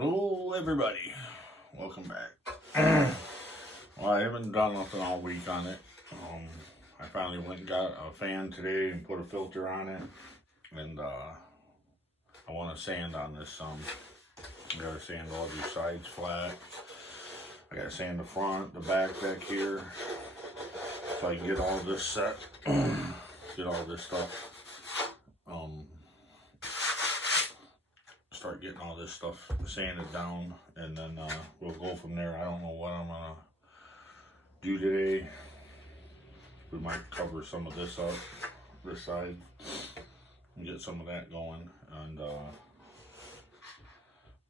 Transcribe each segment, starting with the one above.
Hello everybody, welcome back. Well, I haven't done nothing all week on it. I finally went and got a fan today and put a filter on it, and I want to sand on this some. I gotta sand all these sides flat. I gotta sand the front, the back here, so I can get all this set, get all this stuff, start getting all this stuff sanded down, and then we'll go from there. I don't know what I'm gonna do today. We might cover some of this up, this side, and get some of that going, and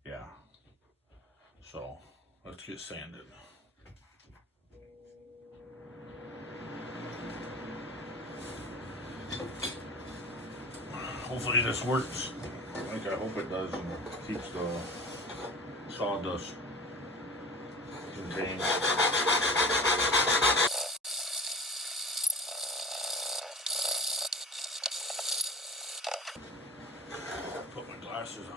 yeah, so let's get sanded. Hopefully this works. I hope it does, and keeps the sawdust contained. Put my glasses on.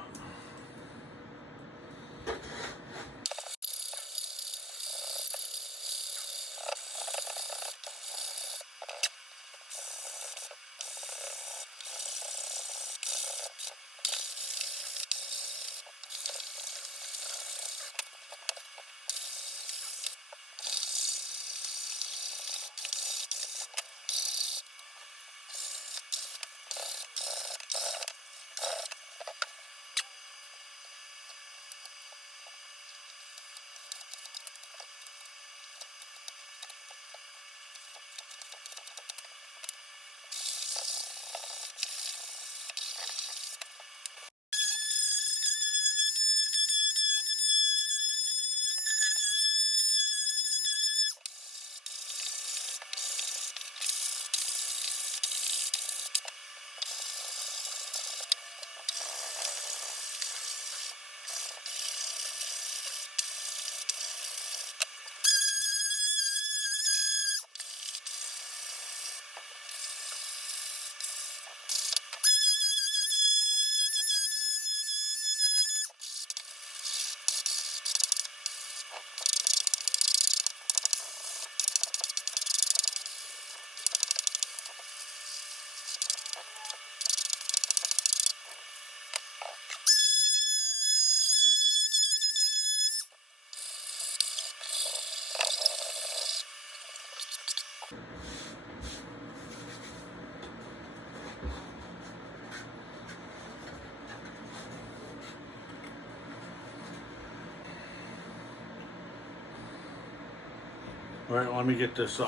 All right, let me get this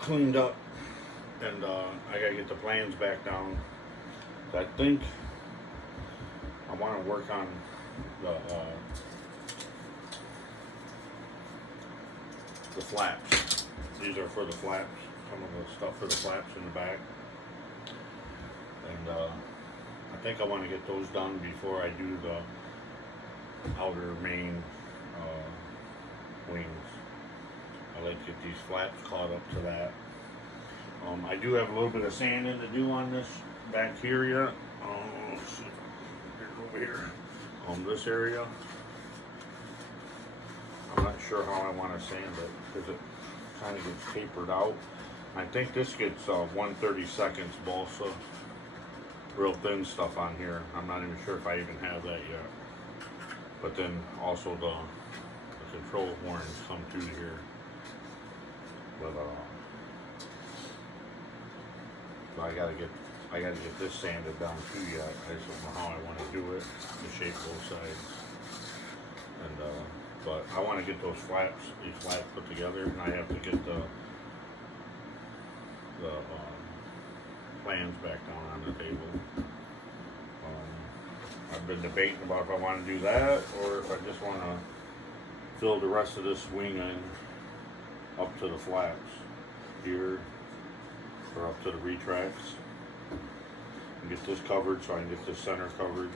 cleaned up, and I gotta get the plans back down. I think I want to work on the flaps. These are for the flaps, some of the stuff for the flaps in the back, and I think I want to get those done before I do the outer main wings. I like to get these flaps caught up to that. I do have a little bit of sanding to do on this back here yet. Let's see if I can get it over here. This area, I'm not sure how I want to sand it because it kind of gets tapered out. I think this gets 1/32 balsa, real thin stuff on here. I'm not even sure if I even have that yet. But then also the control horns come through here. But so I gotta get I gotta get this sanded down too yet. I just don't know how I want to do it, to shape both sides. And but I want to get these flaps put together, and I have to get the plans back down on the table. I've been debating about if I want to do that or if I just want to fill the rest of this wing in up to the flaps here, or up to the retracts, and get this covered so I can get this center covered.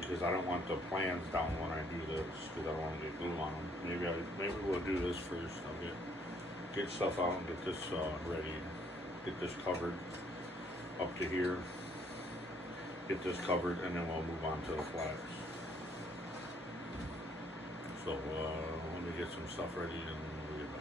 Because I don't want the plans down when I do this, because I don't want to get glue on them. Maybe we'll do this first. I'll get stuff out and get this ready. Get this covered up to here. Get this covered, and then we'll move on to the flaps. So let me get some stuff ready and we'll get back.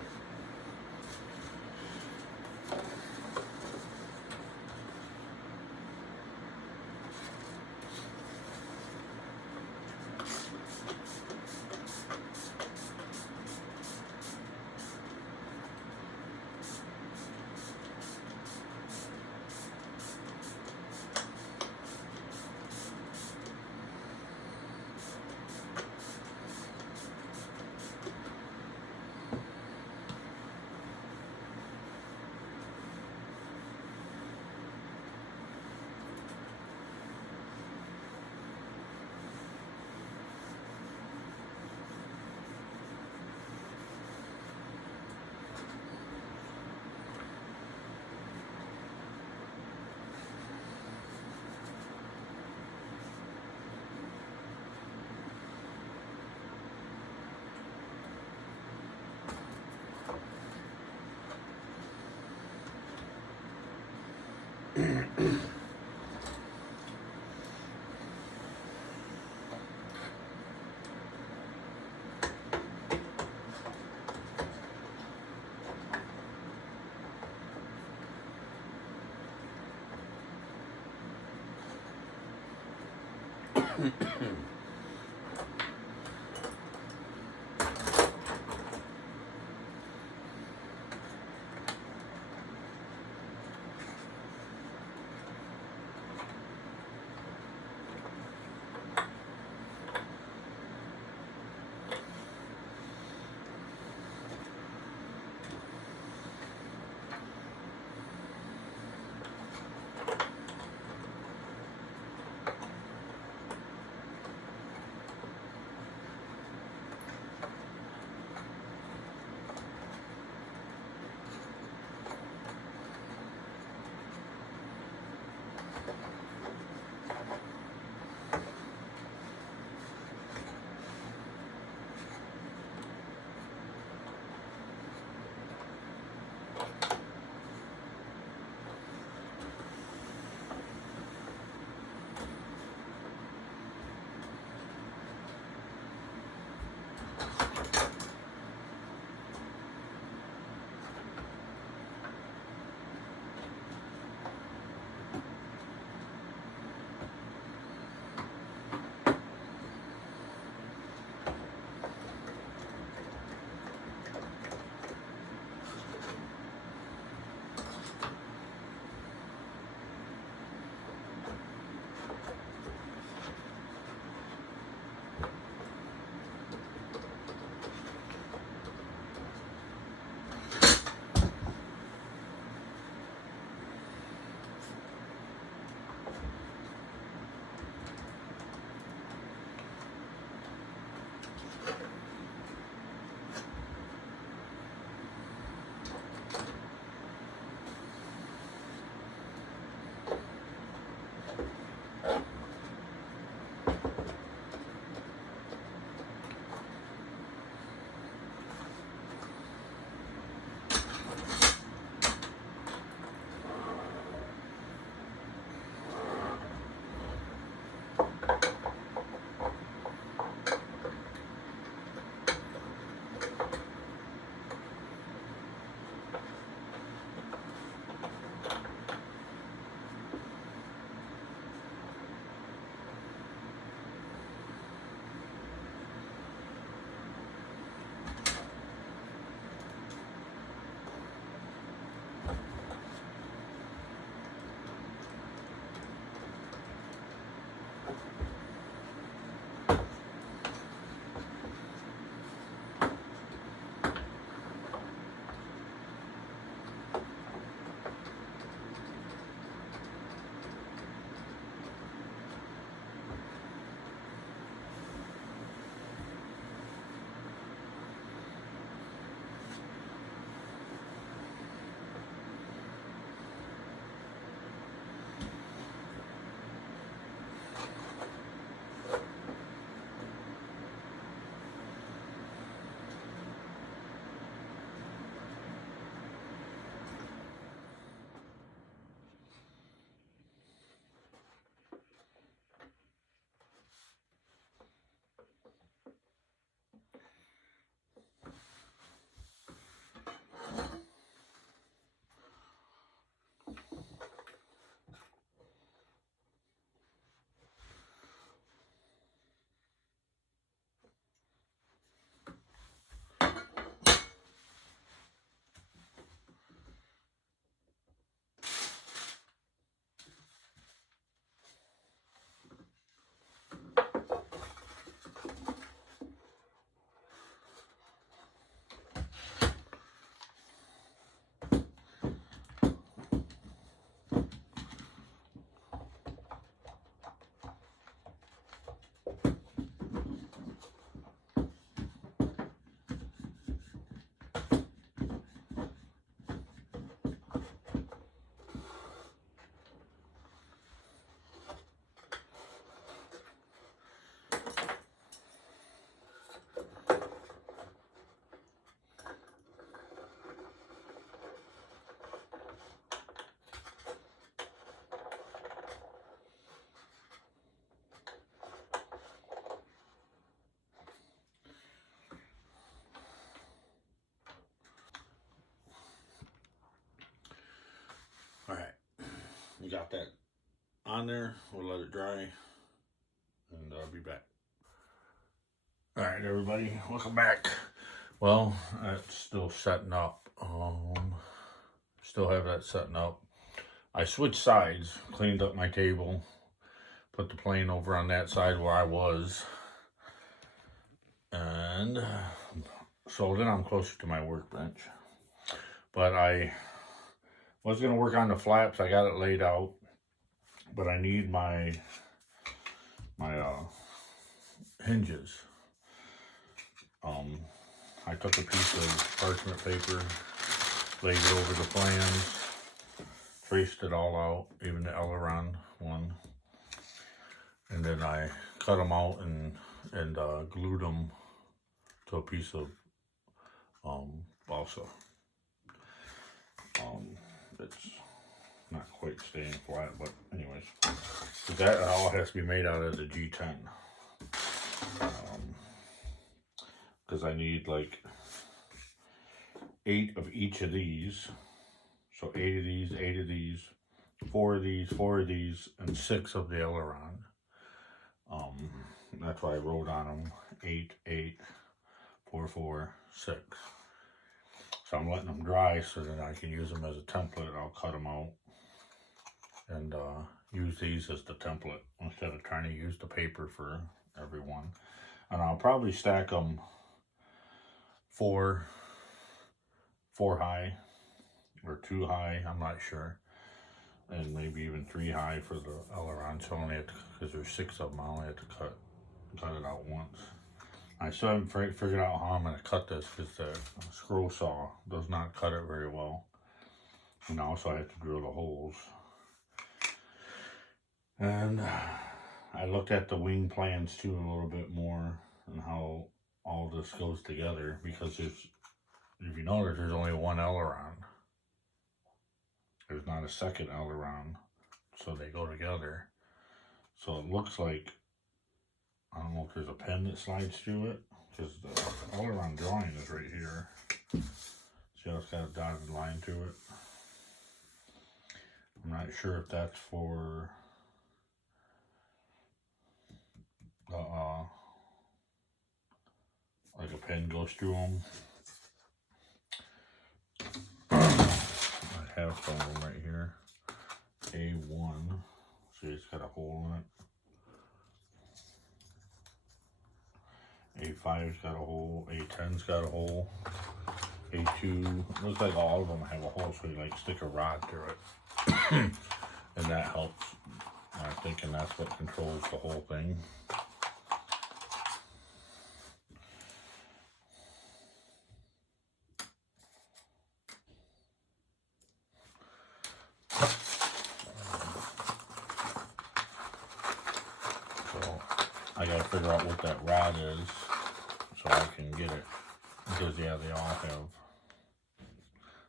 got that on there. We'll let it dry, and I'll be back. All right, everybody, welcome back. Well, it's still setting up. Still have that setting up. I switched sides, cleaned up my table, put the plane over on that side where I was, and so then I'm closer to my workbench. But I was going to work on the flaps. I got it laid out, but I need my hinges. I took a piece of parchment paper, laid it over the plans, traced it all out, even the aileron one, and then I cut them out and glued them to a piece of balsa. It's not quite staying flat, but anyways, that all has to be made out of the G10. Because I need like 8 of each of these. So 8 of these, 8 of these, 4 of these, 4 of these, and 6 of the aileron. That's why I wrote on them 8, 8, 4, 4, 6. So I'm letting them dry so that I can use them as a template. I'll cut them out and use these as the template instead of trying to use the paper for every one. And I'll probably stack them 4 high or 2 high, I'm not sure, and maybe even 3 high for the aileron. So I only have to, because there's 6 of them, I only have to cut it out once. I still haven't figured out how I'm going to cut this because the scroll saw does not cut it very well, and also I have to drill the holes. And I looked at the wing plans too a little bit more and how all this goes together, because if you notice, there's only one aileron. There's not a second aileron, so they go together. So it looks like, I don't know if there's a pin that slides through it, because the aileron drawing is right here. See how it's got a dotted line to it? I'm not sure if that's for like a pin goes through them. I have some of them right here. A1, see, it's got a hole in it. A5's got a hole. A10's got a hole. A2, looks like all of them have a hole, so you like stick a rod through it. And that helps. I'm thinking that's what controls the whole thing. So I gotta figure out what that rod is so I can get it. Because yeah, they all have,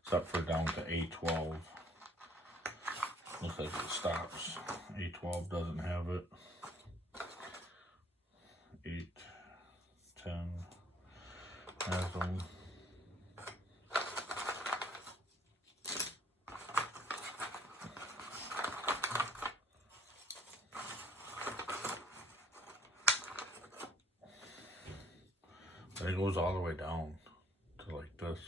except for down to A12. Looks like it stops. A12 doesn't have it. 8, 10 has them. But it goes all the way down to like this.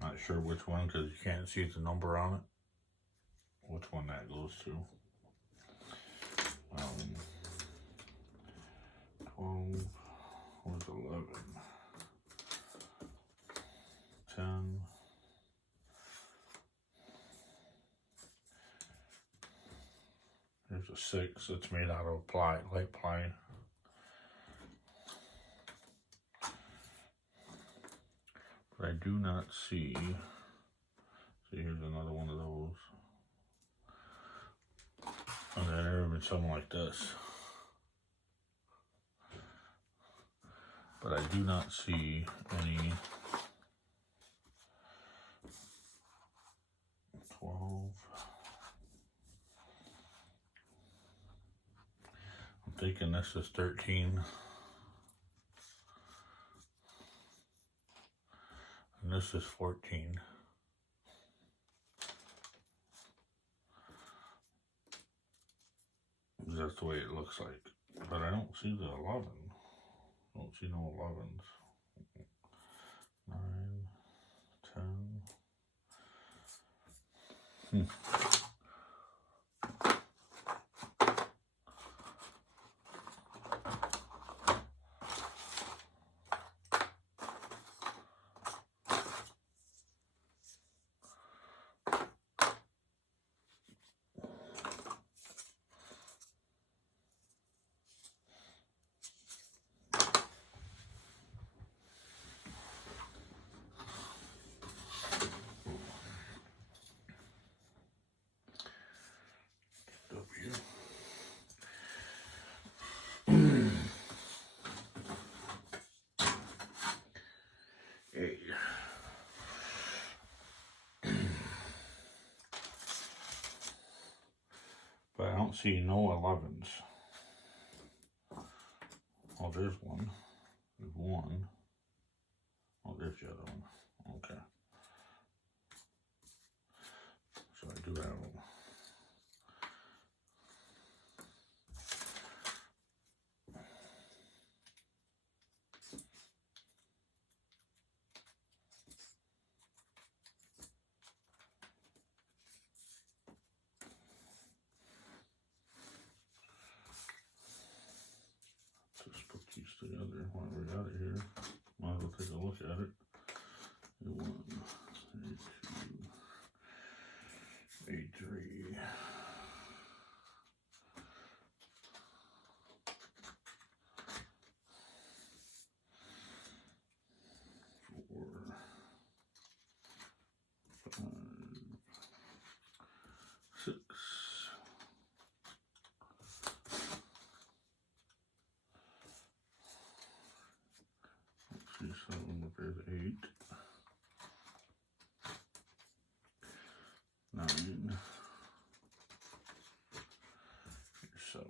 Not sure which one, because you can't see the number on it. Which one that goes to. 12, where's 11? 10. There's a 6 that's made out of light ply. But I do not see, here's another one of those. And then there would be something like this. But I do not see any 12. I'm thinking this is 13. And this is 14. That's the way it looks like. But I don't see the 11. I don't see no 11s. 9, 10. A. But I don't see no 11s. Oh, there's one. There's one. Oh, there's the other one. Okay. So I do have them. Just put these together while we got it here. Might as well take a look at it. A1, A2, A3. 4, 5, 6. Let's see, 7, but there's 8. 9. Here's 7.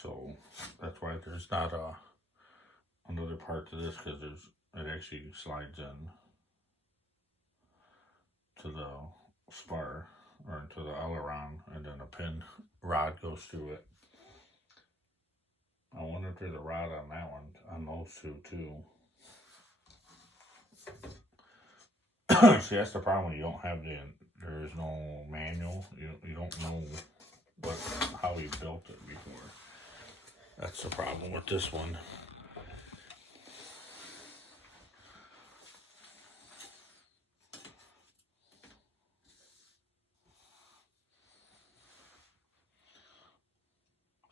So that's why there's not another part to this, because it actually slides in to the spar or to the aileron, and then a pin rod goes through it. I wonder if there's a rod on that one, on those two too. See, that's the problem when you don't have there is no manual. You don't know how he built it before. That's the problem with this one.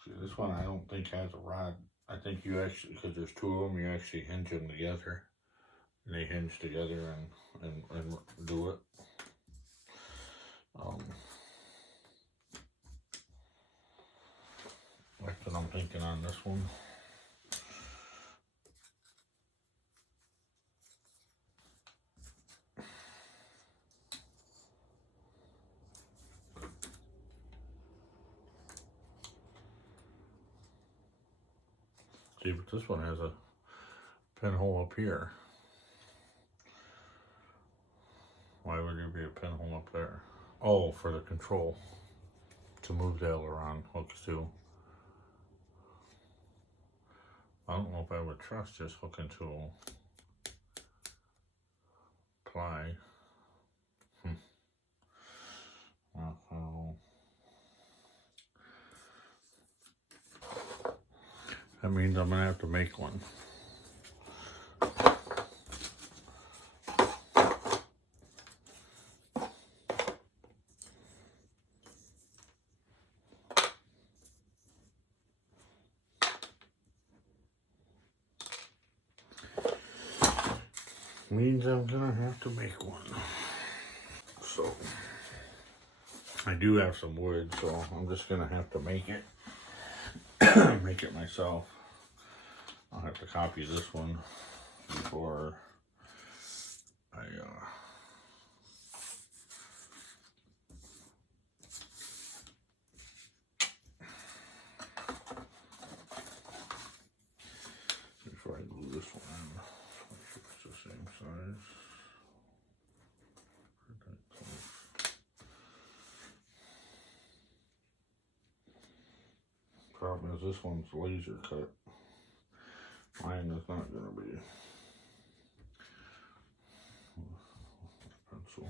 See, this one I don't think has a rod. I think you actually, because there's two of them, you actually hinge them together. And they hinge together and do it. That's what I'm thinking on this one. See, but this one has a pinhole up here. Why would there be a pinhole up there? Oh, for the control. To move the aileron hooks to. I don't know if I would trust this hooking tool. Ply. That means I'm gonna have to make one. means I'm gonna have to make one. So I do have some wood, so I'm just gonna have to make it. Make it myself. I'll have to copy this one before I glue this one in. Make sure it's the same size. Problem is this one's laser cut. Mine is not gonna be. Pencil.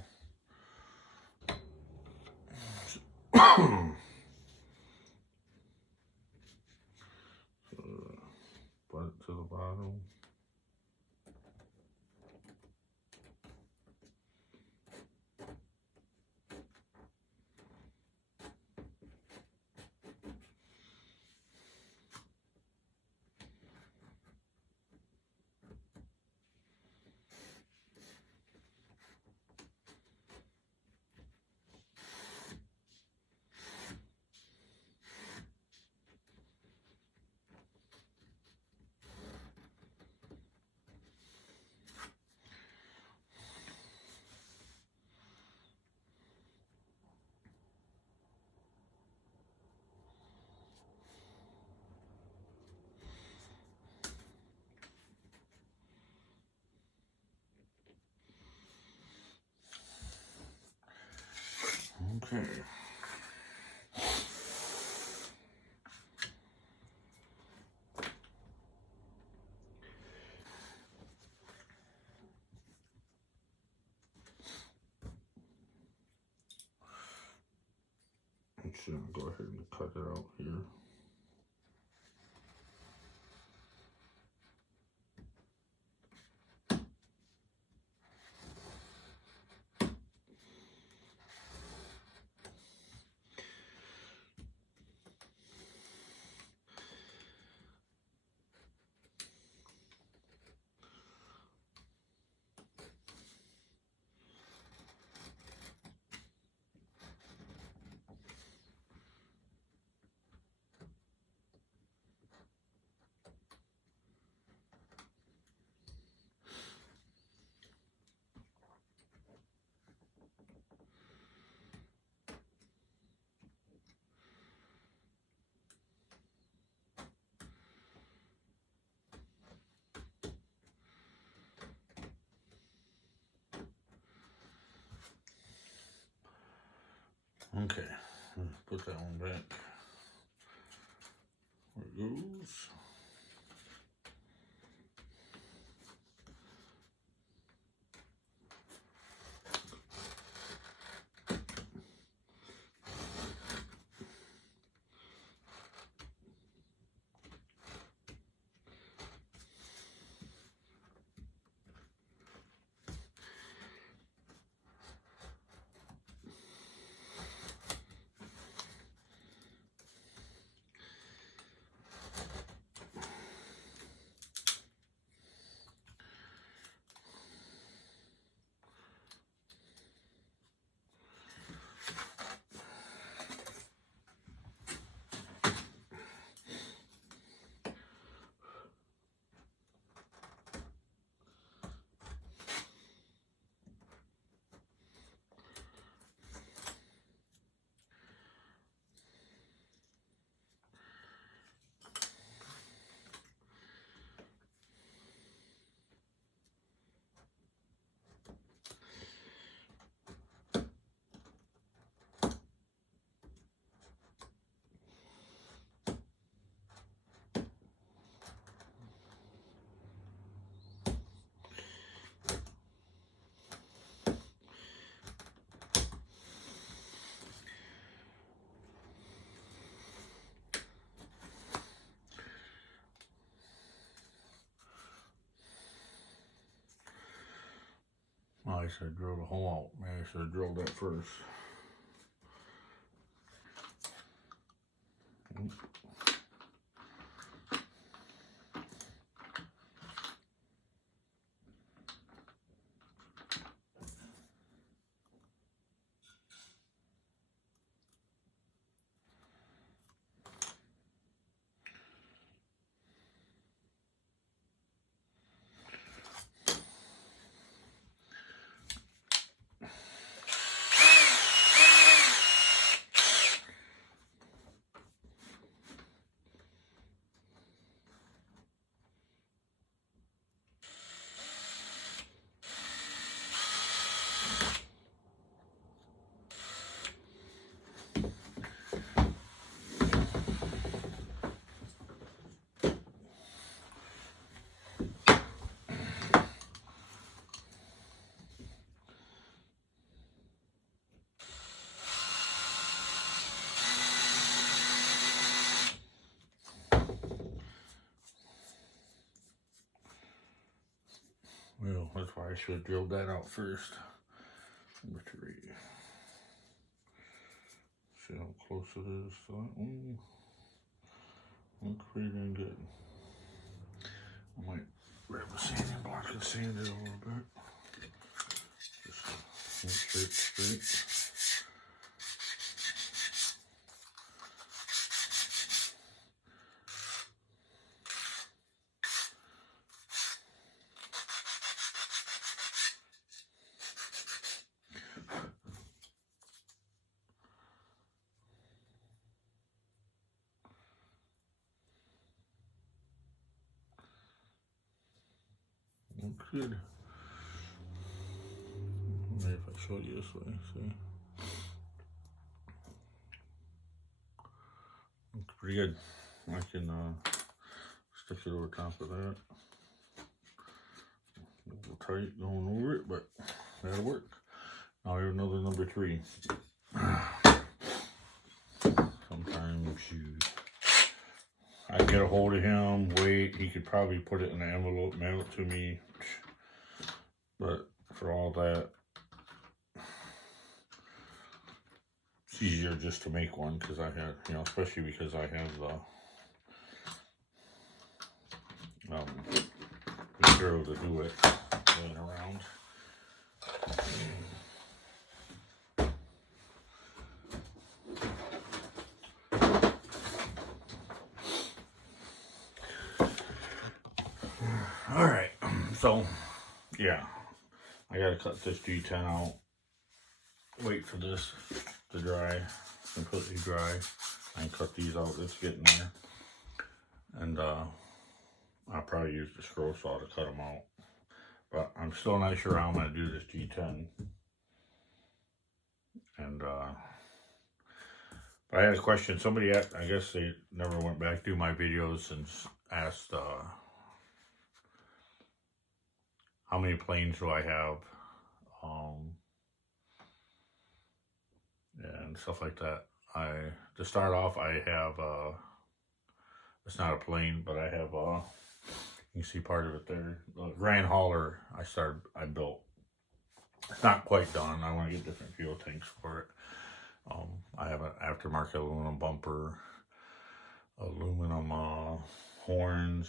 Butt to the bottom. Okay. I'm just gonna go ahead and cut it out here. Okay, put that one back where it goes. Oh, I should have drilled a hole out. Maybe I should have drilled that first. Well, that's why I should have drilled that out first. Number 3. See how close it is to that one. Looks pretty dang good. I might grab a sanding block and sand it a little bit. Just make sure it's straight. Looks good. Maybe if I show you this way, see? Looks pretty good. I can stick it over top of that. A little tight going over it, but that'll work. Now here's another number 3. Sometimes I get a hold of him, wait, he could probably put it in an envelope, mail it to me. But for all that, it's easier just to make one because I have, you know, especially because I have the material to do it laying around. All right, so yeah, I gotta cut this G10 out. Wait for this to dry, completely dry, and cut these out. It's getting there, and I'll probably use the scroll saw to cut them out. But I'm still not sure how I'm gonna do this G10. And but I had a question. Somebody, I guess they never went back through my videos and asked how many planes do I have, and stuff like that. To start off, I have it's not a plane, but I have you can see part of it there. The Grand Hauler I built. It's not quite done. I want to get different fuel tanks for it. I have an aftermarket aluminum bumper, aluminum horns,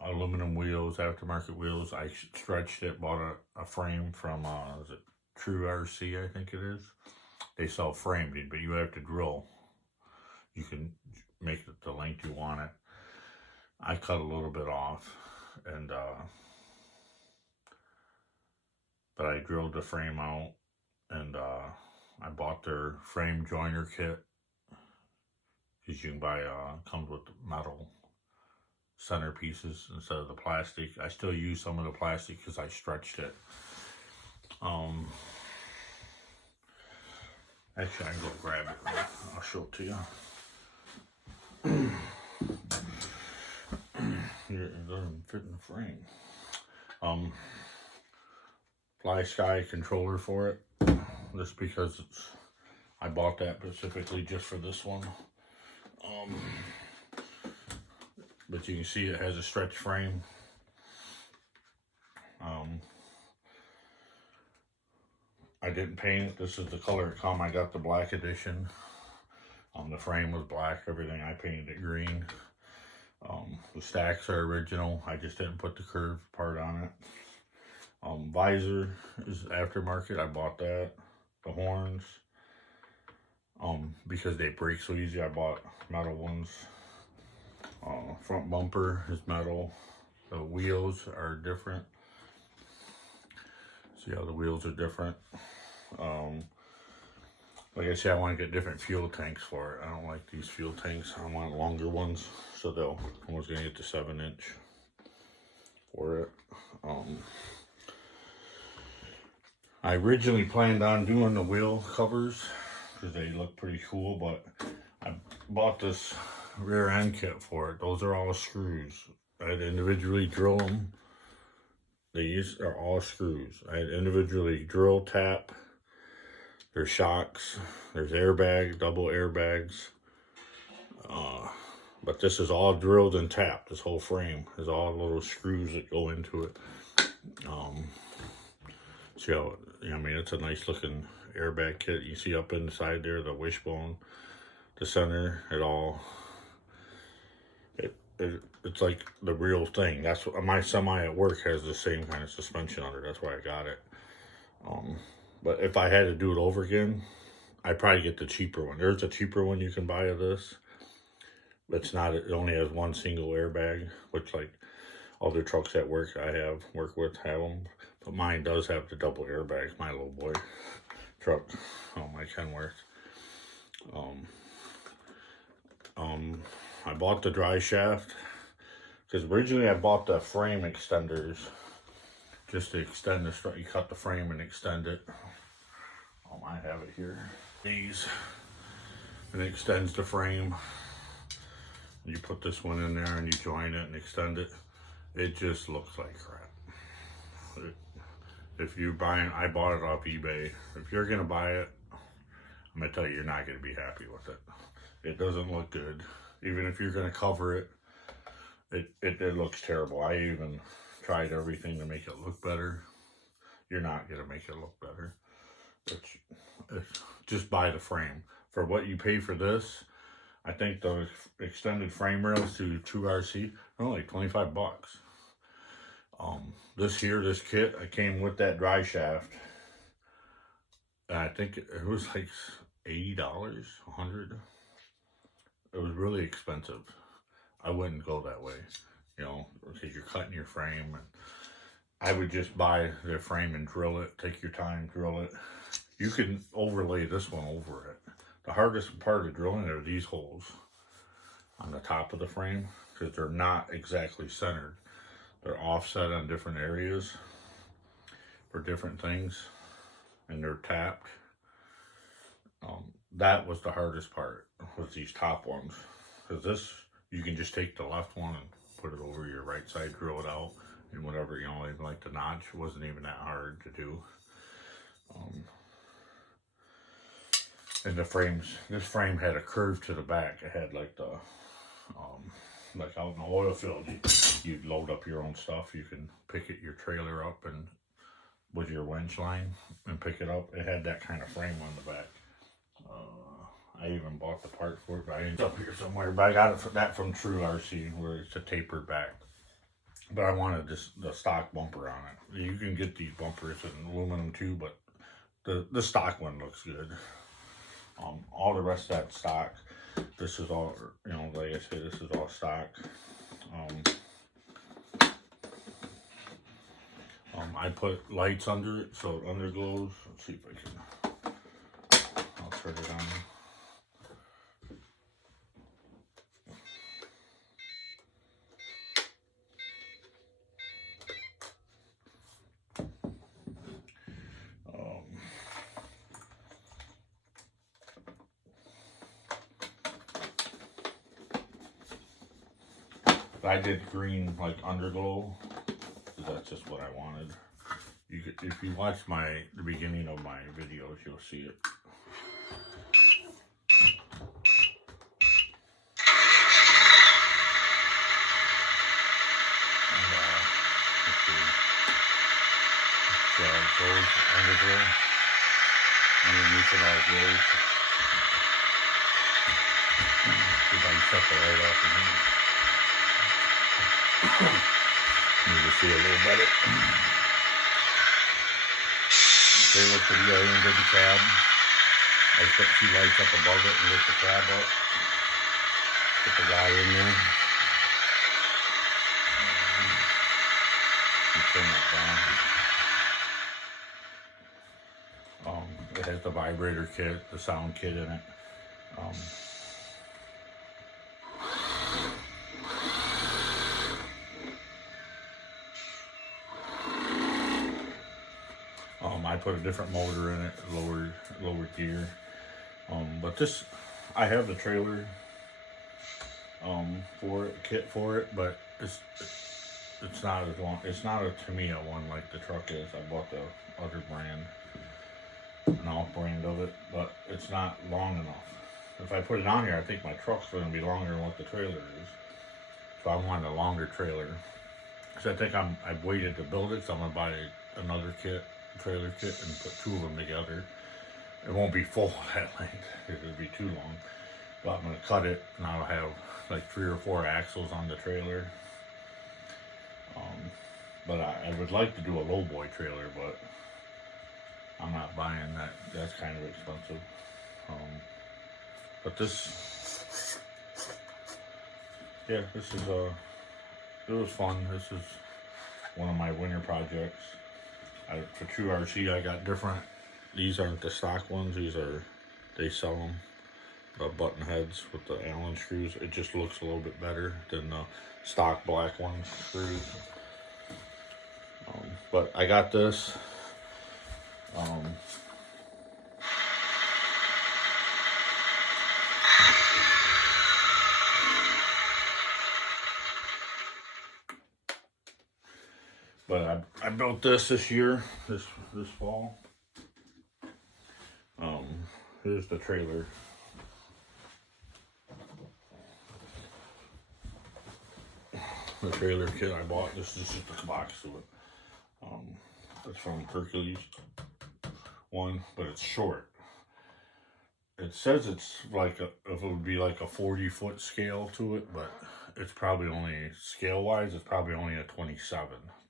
aluminum wheels, aftermarket wheels. I stretched it, bought a frame from, is it True RC, I think it is. They sell framed, but you have to drill. You can make it the length you want it. I cut a little bit off, and but I drilled the frame out, and I bought their frame joiner kit, because you can buy, comes with metal center pieces instead of the plastic. I still use some of the plastic because I stretched it. Actually, I can go grab it. I'll show it to you. It doesn't fit in the frame. Fly Sky controller for it. Just because I bought that specifically just for this one. But you can see it has a stretch frame. I didn't paint it. This is the color it come. I got the black edition. The frame was black. Everything I painted it green. The stacks are original. I just didn't put the curved part on it. Visor is aftermarket. I bought that. The horns. Because they break so easy, I bought metal ones. Front bumper is metal. The wheels are different. See how the wheels are different. Like I said, I want to get different fuel tanks for it. I don't like these fuel tanks. I want longer ones, so I was going to get the 7-inch for it. I originally planned on doing the wheel covers because they look pretty cool, but I bought this rear end kit for it. Those are all screws. I had to individually drill them. These are all screws. I had to individually drill, tap. There's shocks. There's airbags, double airbags. But this is all drilled and tapped. This whole frame is all little screws that go into it. See how, I mean, it's a nice looking airbag kit. You see up inside there, the wishbone, the center, it's like the real thing. That's what my semi at work has, the same kind of suspension under. That's why I got it. But if I had to do it over again, I'd probably get the cheaper one. There's a cheaper one you can buy of this. It's not, it only has one single airbag, which like other trucks at work work with have them. But mine does have the double airbags, my little boy truck, my Kenworth. I bought the dry shaft because originally I bought the frame extenders just to extend the strut. You cut the frame and extend it. I have it here. These, and it extends the frame. You put this one in there and you join it and extend it. It just looks like crap. If you're buying, I bought it off eBay. If you're gonna buy it, I'm gonna tell you, you're not gonna be happy with it. It doesn't look good. Even if you're gonna cover it, it looks terrible. I even tried everything to make it look better. You're not gonna make it look better. It's just buy the frame. For what you pay for this, I think the extended frame rails to 2RC are only like 25 bucks. This kit, I came with that dry shaft. And I think it was like $80, $100. It was really expensive. I wouldn't go that way, you know, because you're cutting your frame. And I would just buy the frame and drill it. Take your time, drill it. You can overlay this one over it. The hardest part of drilling are these holes on the top of the frame because they're not exactly centered. They're offset on different areas for different things, and they're tapped. That was the hardest part, was these top ones. Because this, you can just take the left one and put it over your right side, drill it out, and whatever, you know, even like the notch wasn't even that hard to do. And the frames, this frame had a curve to the back. It had like the, like out in the oil field, you'd load up your own stuff. You can pick your trailer up and with your winch line and pick it up. It had that kind of frame on the back. I even bought the part for it, but it's up here somewhere. But I got that from True RC, where it's a tapered back. But I wanted the stock bumper on it. You can get these bumpers in aluminum too, but the stock one looks good. All the rest of that stock, this is all, you know, like I said, this is all stock. I put lights under it so it underglows. Let's see if I can, I'll turn it on. I did green like underglow, because that's just what I wanted. You could, if you watch the beginning of my videos, you'll see it. And, let's see. Gold underglow. Underneath it all glows. Because I set the light off in here. You can see a little better. Okay, look for the end of the cab. I put 2 lights up above it and lift the cab up. Put the guy in there. And turn that down. It has the vibrator kit, the sound kit in it. I put a different motor in it, lower gear. But this, I have the trailer for it, kit for it, but it's not as long. It's not a Tamiya one like the truck is. I bought the other brand, an off brand of it, but it's not long enough. if I put it on here, I think my truck's going to be longer than what the trailer is. So I want a longer trailer. So I think I've waited to build it, so I'm going to buy another trailer kit, and put two of them together. It won't be full that length, because it'll be too long. But I'm going to cut it, and I'll have like 3 or 4 axles on the trailer. But I would like to do a lowboy trailer, but I'm not buying that. That's kind of expensive. But this, yeah, this is it was fun. This is one of my winter projects. For True RC, I got different. These aren't the stock ones. They sell them, the button heads with the Allen screws. It just looks a little bit better than the stock black ones screws. But I got this. But I built this year, this fall. Here's the trailer. The trailer kit I bought. This is just the box to it. It's from Hercules one, but it's short. It says it's like if it would be like a 40-foot scale to it, but it's probably only, scale-wise, it's probably only a 27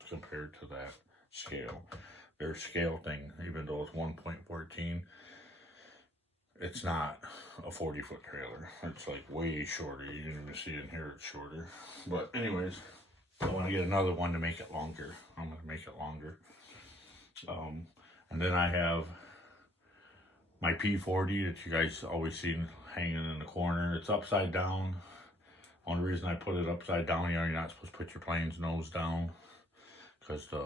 compared to that scale. Their scale thing, even though it's 1.14, it's not a 40-foot trailer. It's like way shorter. You can even see in here it's shorter. But anyways, I want to get another one to make it longer. I'm going to make it longer. And then I have my P40 that you guys always seen hanging in the corner. It's upside down. Only reason I put it upside down, you're not supposed to put your plane's nose down, because the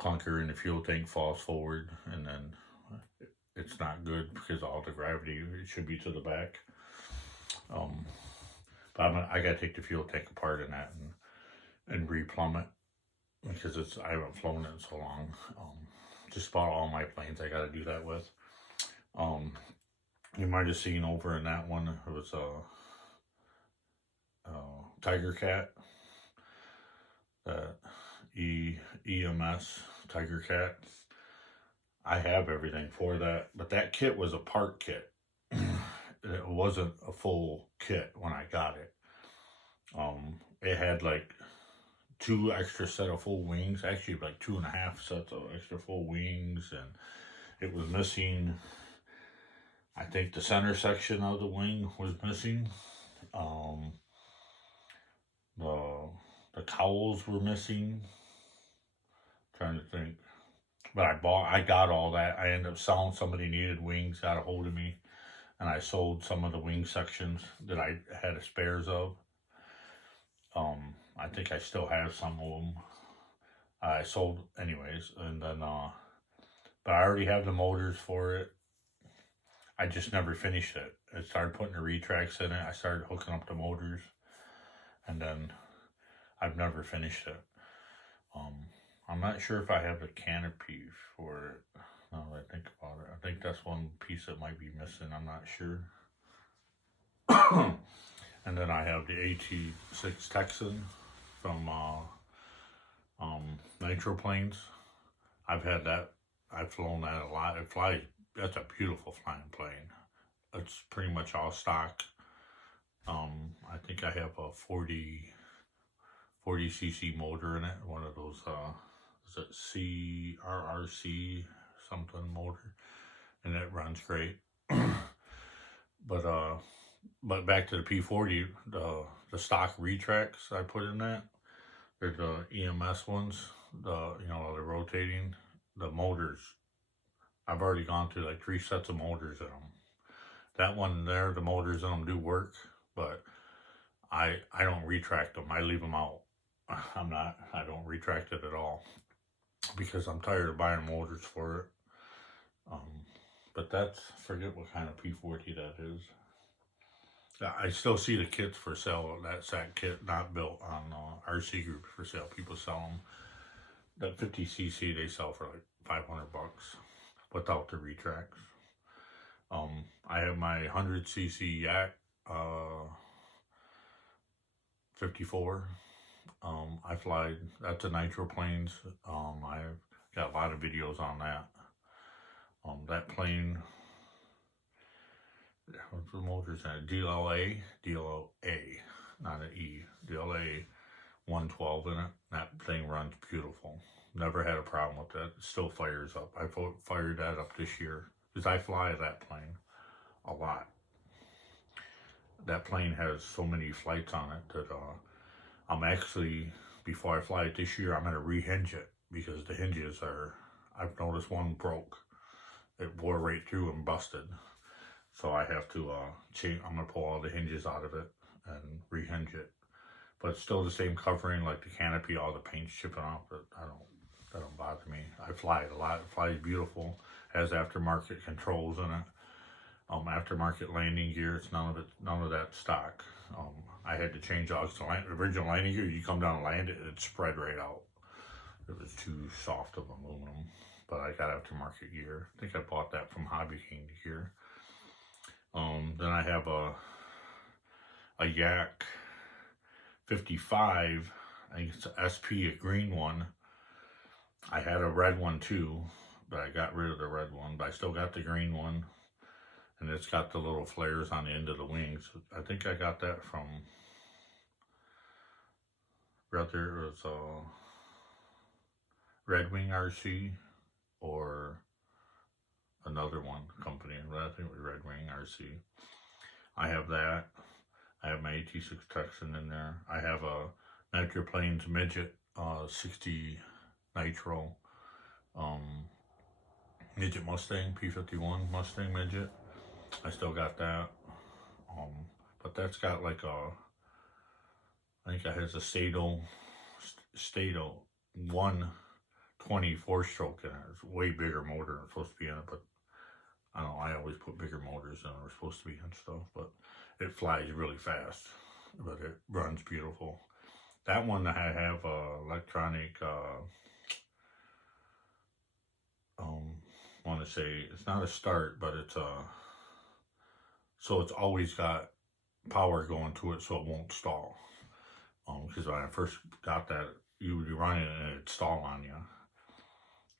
clunker in the fuel tank falls forward, and then it's not good because all the gravity, it should be to the back. But I gotta take the fuel tank apart in that and replumb it, because I haven't flown it in so long. Just about all my planes I gotta do that with. You might have seen over in that one, it was a Tiger Cat, that EMS Tiger Cat. I have everything for that, but that kit was a part kit. It wasn't a full kit when I got it. It had like 2 extra set of full wings, actually like 2.5 sets of extra full wings, and it was missing, I think the center section of the wing was missing. The cowls were missing. Trying to think. But I got all that. I ended up selling, somebody needed wings, got a hold of me, and I sold some of the wing sections that I had spares of. I think I still have some of them. I sold anyways, and then, but I already have the motors for it. I just never finished it. I started putting the retracts in it. I started hooking up the motors, and then I've never finished it. I'm not sure if I have the canopy for it, now that I think about it. I think that's one piece that might be missing. I'm not sure. And then I have the AT6 Texan from Nitro Planes. I've had that. I've flown that a lot. It flies. That's a beautiful flying plane. It's pretty much all stock. I think I have a 40 cc motor in it. One of those, is it CRRC something motor, and it runs great. But back to the P40, the stock retracts I put in that. They're the EMS ones, the rotating, the motors. I've already gone through like 3 sets of motors in them. That one there, the motors in them do work, but I don't retract them. I leave them out. I don't retract it at all, because I'm tired of buying motors for it. But that's, forget what kind of P40 that is. I still see the kits for sale. That's that kit, not built on RC Group, for sale. People sell them. That 50 cc they sell for like $500 without the retracts. I have my 100cc Yak 54. I fly, that's a nitro planes. I've got a lot of videos on that. That plane, what's the motors in it? DLA, not an E, DLA 112 in it. That thing runs beautiful. Never had a problem with that. It still fires up. I fired that up this year because I fly that plane a lot. That plane has so many flights on it that I'm actually, before I fly it this year, I'm going to rehinge it because the hinges are, I've noticed one broke. It wore right through and busted. So I have to change, I'm going to pull all the hinges out of it and rehinge it. But it's still the same covering, like the canopy, all the paint's chipping off, but that don't bother me. I fly it a lot. It flies beautiful. Has aftermarket controls in it. Aftermarket landing gear. It's none of that stock. I had to change all the original landing gear. You come down and land it, it spread right out. It was too soft of aluminum. But I got aftermarket gear. I think I bought that from Hobby King gear. Then I have a Yak 55. I think it's an SP, a green one. I had a red one too, but I got rid of the red one. But I still got the green one. And it's got the little flares on the end of the wings. I think I got that from, whether it was Red Wing RC or another one company. I think it was Red Wing RC. I have that. I have my 86 Texan in there. I have a Nitro Planes Midget 60 Nitro Midget Mustang, P51 Mustang Midget. I still got that. But that's got like I think it has a Stato 120 4-stroke in it. It's a way bigger motor than it's supposed to be in it, but I don't know, I always put bigger motors than they're supposed to be and stuff, but it flies really fast, but it runs beautiful. That one I have electronic, I want to say, it's not a start, but it's so it's always got power going to it so it won't stall. Because when I first got that, you would be running it and it'd stall on you.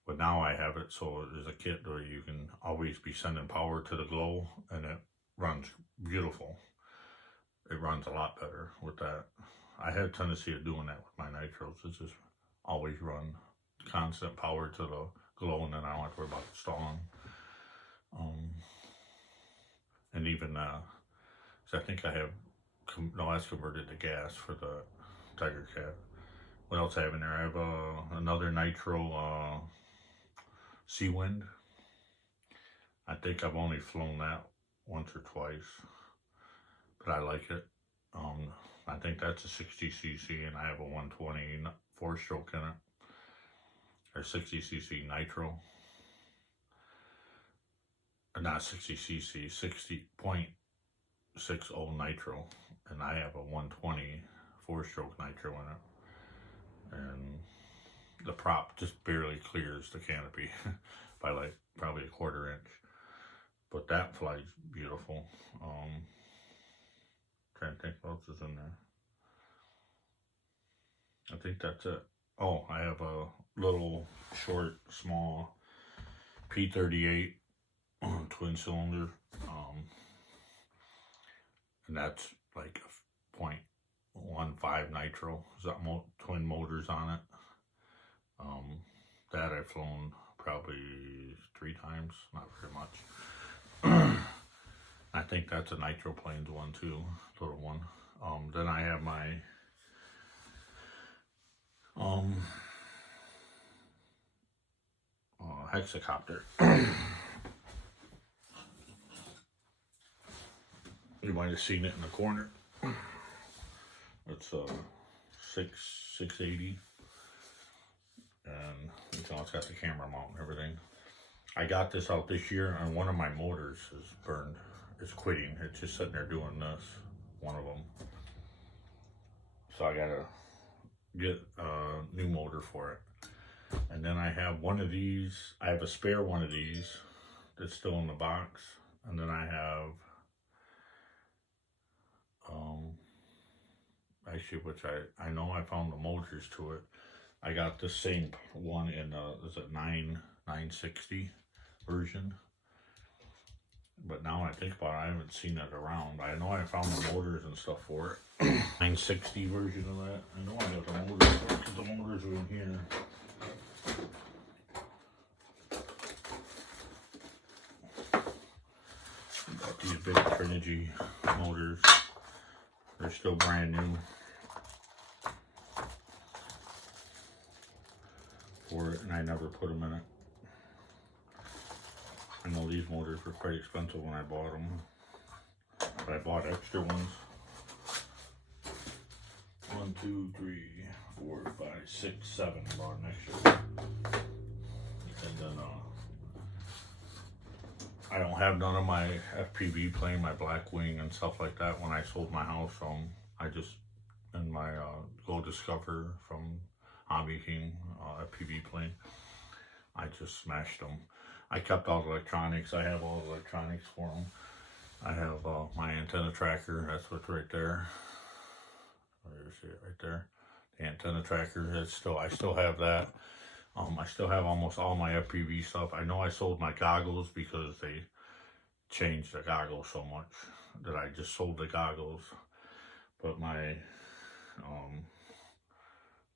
But now I have it so there's a kit where you can always be sending power to the glow and it runs beautiful. It runs a lot better with that. I had a tendency of doing that with my nitros. It's just always run constant power to the glow and then I don't have to worry about it stalling. And even, so I think I have, no, that's converted to gas for the Tiger Cat. What else I have in there? I have another Nitro Seawind. I think I've only flown that once or twice, but I like it. I think that's a 60cc and I have a 120 4-stroke in it, or 60cc Nitro. Not 60cc, 60.60 Nitro, and I have a 120 4-stroke Nitro in it, and the prop just barely clears the canopy by like probably a 1/4 inch, but that flies beautiful. Trying to think what else is in there. I think that's it. Oh, I have a little short, small P38 twin cylinder, and that's like a 0.15 nitro. It's got twin motors on it. That I've flown probably 3 times, not very much. I think that's a Nitro Planes one too, little one. Then I have my hexacopter. You might have seen it in the corner. It's a 680, and it's got the camera mount and everything. I got this out this year, and one of my motors is burned. It's quitting. It's just sitting there doing this. One of them. So I gotta get a new motor for it. And then I have one of these. I have a spare one of these that's still in the box. And then I have, actually, which I know I found the motors to it. I got the same one in is it 960 version. But now I think about it, I haven't seen it around. I know I found the motors and stuff for it. 960 version of that. I know I got the motors for it because the motors are in here. Got these big Trinity motors. They're still brand new for it, and I never put them in it. I know these motors were quite expensive when I bought them, but I bought extra ones. 1, 2, 3, 4, 5, 6, 7. I bought an extra. And then I don't have none of my FPV plane, my Blackwing and stuff like that. When I sold my house, I just in my Go Discover from Hobby King FPV plane, I just smashed them. I kept all the electronics. I have all the electronics for them. I have my antenna tracker. That's what's right there. Where is it? Right there. The antenna tracker. I still have that. I still have almost all my FPV stuff. I know I sold my goggles because they changed the goggles so much that I just sold the goggles. But my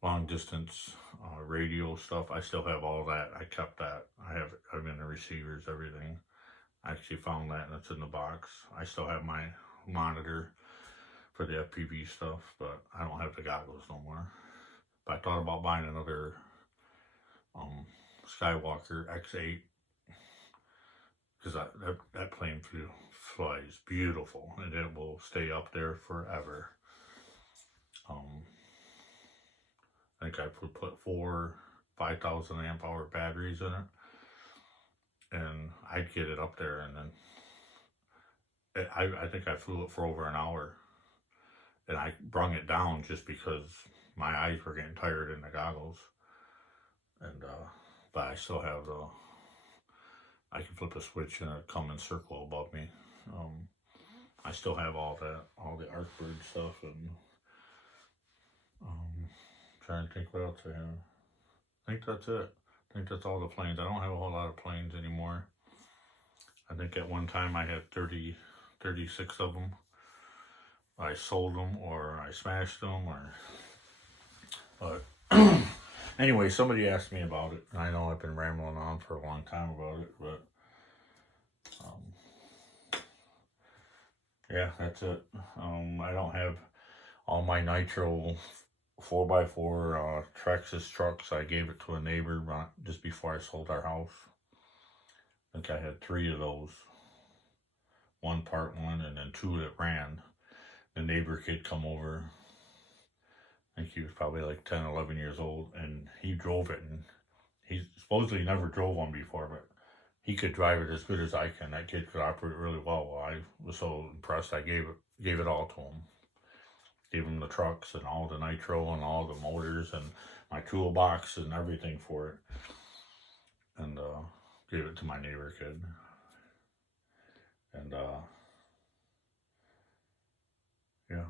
long distance radio stuff, I still have all that. I kept that. I'm in the receivers, everything. I actually found that and it's in the box. I still have my monitor for the FPV stuff, but I don't have the goggles no more. But I thought about buying another Skywalker X8 because that plane flies beautiful and it will stay up there forever. I think I put 4 5,000 amp hour batteries in it, and I'd get it up there, and then I think I flew it for over an hour, and I brung it down just because my eyes were getting tired in the goggles, and but I still have I can flip a switch and it'll come and circle above me. I still have all the Artbird stuff, and trying to think what else I have. I think that's it. I think that's all the planes. I don't have a whole lot of planes anymore. I think at one time I had 36 of them. I sold them or I smashed them, but anyway, somebody asked me about it, and I know I've been rambling on for a long time about it, but yeah, that's it. I don't have all my nitro 4x4 Trexas trucks. I gave it to a neighbor just before I sold our house. I think I had 3 of those. 1 part 1 and then 2 that ran. The neighbor kid come over. I think he was probably like 10, 11 years old, and he drove it, and he supposedly never drove one before, but he could drive it as good as I can. That kid could operate it really well. I was so impressed. I gave it all to him. Gave him the trucks and all the nitro and all the motors and my toolbox and everything for it. And gave it to my neighbor kid. And yeah.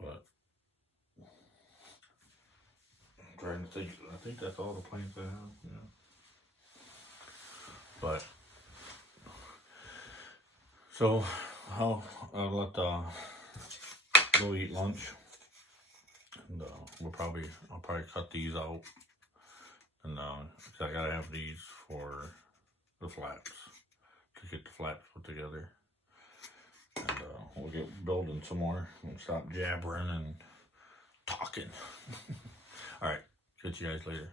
But I'm trying to think. I think that's all the planes I have. Yeah. But so I'll let go eat lunch, and I'll probably cut these out, and cause I gotta have these for the flaps to get the flaps put together, and we'll get building some more and stop jabbering and talking. All right, catch you guys later.